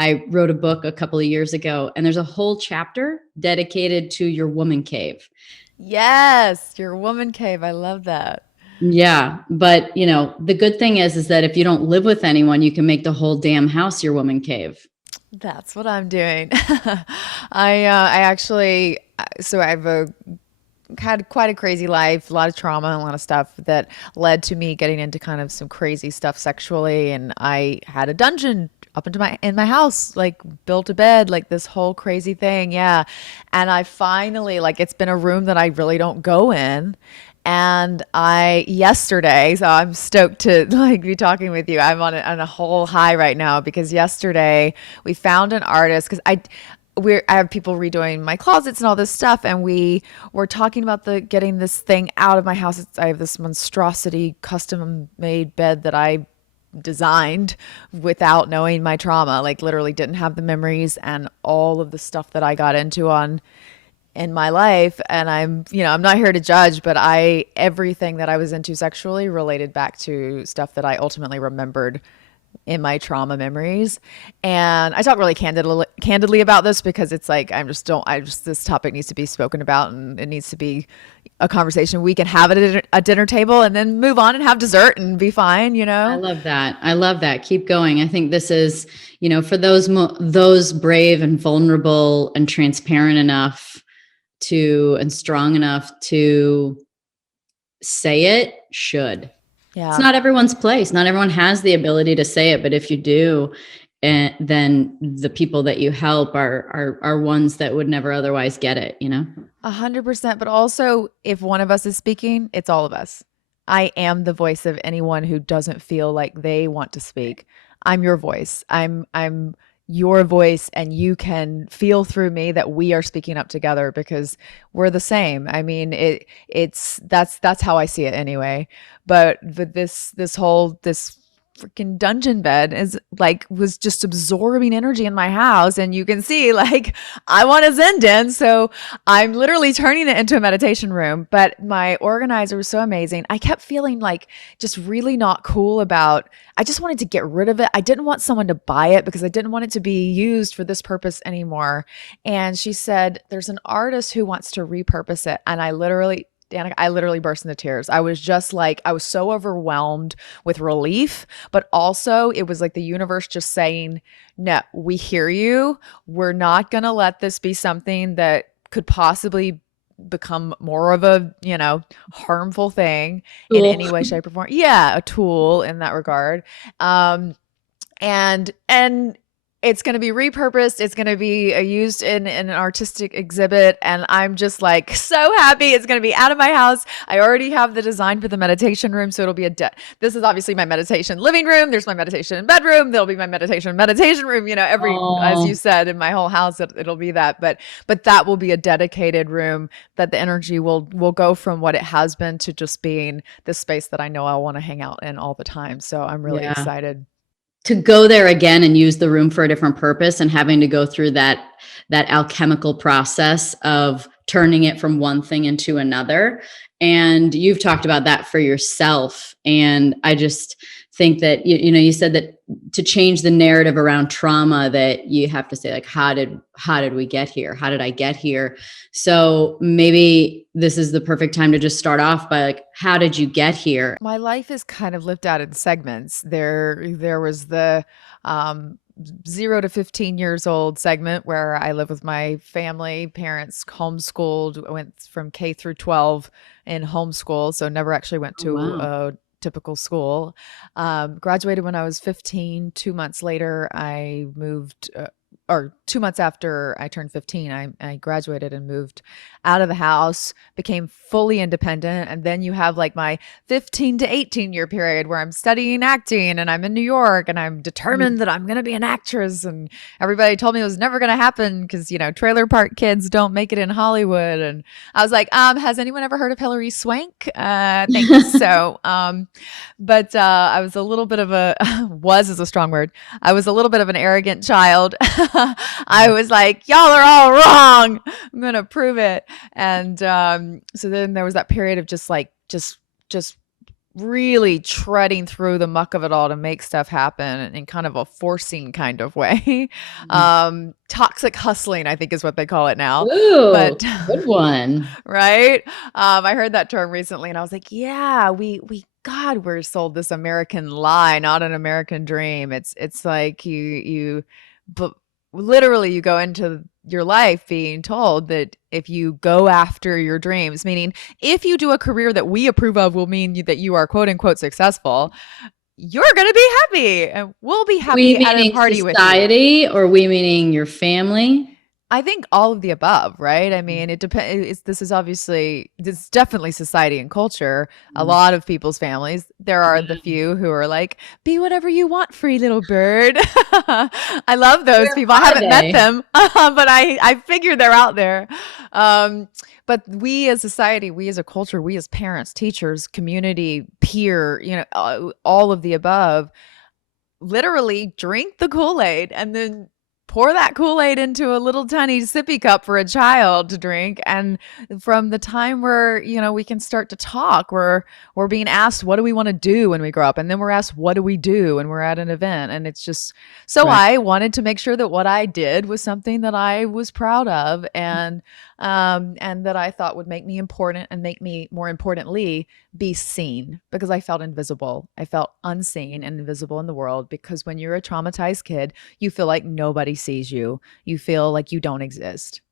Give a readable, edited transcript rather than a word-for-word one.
I wrote a book a couple of years ago, and there's a whole chapter dedicated to your woman cave. Yes, your woman cave. I love that. Yeah, but the good thing is that if you don't live with anyone, you can make the whole damn house your woman cave. That's what I'm doing. I actually so I've had quite a crazy life, a lot of trauma, and a lot of stuff that led to me getting into kind of some crazy stuff sexually. And I had a dungeon up into my in my house, like built a bed, like this whole crazy thing. Yeah. And I finally like it's been a room that I really don't go in. And I yesterday, so I'm stoked to like be talking with you. I'm on a whole high right now because yesterday we found an artist because I have people redoing my closets and all this stuff, and we were talking about the getting this thing out of my house. I have this monstrosity custom made bed that I designed without knowing my trauma, like literally didn't have the memories and all of the stuff that I got into on in my life. And I'm not here to judge, but everything that I was into sexually related back to stuff that I ultimately remembered in my trauma memories. And I talk really candidly about this because it's like this topic needs to be spoken about, and it needs to be a conversation we can have at a dinner table and then move on and have dessert and be fine, you I know? love that. I love that. Keep going. I think this is, for those brave and vulnerable and transparent enough and strong enough to say it should. It's Yeah. not everyone's place. Not everyone has the ability to say it, but if you do, then the people that you help are ones that would never otherwise get it. 100%. But also, if one of us is speaking, it's all of us. I am the voice of anyone who doesn't feel like they want to speak. I'm your voice. I'm your voice, and you can feel through me that we are speaking up together because we're the same. I mean, that's how I see it anyway. But this freaking dungeon bed is like was just absorbing energy in my house, and you can see like I want to zen in, so I'm literally turning it into a meditation room. But my organizer was so amazing. I kept feeling like just really not cool about I just wanted to get rid of it. I didn't want someone to buy it because I didn't want it to be used for this purpose anymore. And she said there's an artist who wants to repurpose it, and Danica, I literally burst into tears. I was just like, I was so overwhelmed with relief, but also it was like the universe just saying, no, we hear you. We're not going to let this be something that could possibly become more of a, harmful thing in Cool. any way, shape, or form. Yeah, a tool in that regard. Um, and it's going to be repurposed. It's going to be used in an artistic exhibit. And I'm just like so happy. It's going to be out of my house. I already have the design for the meditation room. So it'll be this is obviously my meditation living room. There's my meditation bedroom. There'll be my meditation room, as you Oh, said, in my whole house, it'll be that. But that will be a dedicated room that the energy will go from what it has been to just being the space that I know I want to hang out in all the time. So I'm really yeah. excited. To go there again and use the room for a different purpose and having to go through that alchemical process of turning it from one thing into another. And you've talked about that for yourself. And I just think that you said that to change the narrative around trauma, that you have to say, like, how did we get here? How did I get here? So maybe this is the perfect time to just start off by, like, how did you get here? My life is kind of lived out in segments. There was the um 0 to 15 years old segment where I live with my family, parents homeschooled, went from K through 12 in homeschool, so never actually went Oh, to wow. a typical school. Graduated when I was 15. 2 months later, I moved, or 2 months after I turned 15, I graduated and moved out of the house, became fully independent. And then you have like my 15 to 18 year period where I'm studying acting and I'm in New York and I'm determined that I'm going to be an actress. And everybody told me it was never going to happen because, trailer park kids don't make it in Hollywood. And I was like, has anyone ever heard of Hilary Swank? Thanks. But I was a little bit of was is a strong word. I was a little bit of an arrogant child. I was like, y'all are all wrong. I'm going to prove it. And so then there was that period of just really treading through the muck of it all to make stuff happen in kind of a forcing kind of way. Toxic hustling, I think is what they call it now. Ooh, But good one. right? I heard that term recently and I was like, yeah, God, we're sold this American lie, not an American dream. It's like but literally you go into your life being told that if you go after your dreams, meaning if you do a career that we approve of will mean that you are quote unquote successful, you're going to be happy and we'll be We happy at a meaning party with you. society, or we meaning your family? I think all of the above, right? I mean, it depends. This is obviously, this is definitely society and culture. A Mhm. lot of people's families, there are the Yeah. few who are like, be whatever you want, free little bird. I love those Where people. I are haven't met they? them, but I figure they're out there. But we as society, we as a culture, we as parents, teachers, community, peer, all of the above, literally drink the Kool-Aid and then pour that Kool-Aid into a little tiny sippy cup for a child to drink. And from the time where, we can start to talk, we're being asked, what do we want to do when we grow up? And then we're asked, what do we do when we're at an event? And it's just, so Right. I wanted to make sure that what I did was something that I was proud of and that I thought would make me important and make me, more importantly, be seen, because I felt invisible. I felt unseen and invisible in the world, because when you're a traumatized kid, you feel like nobody sees you. You feel like you don't exist.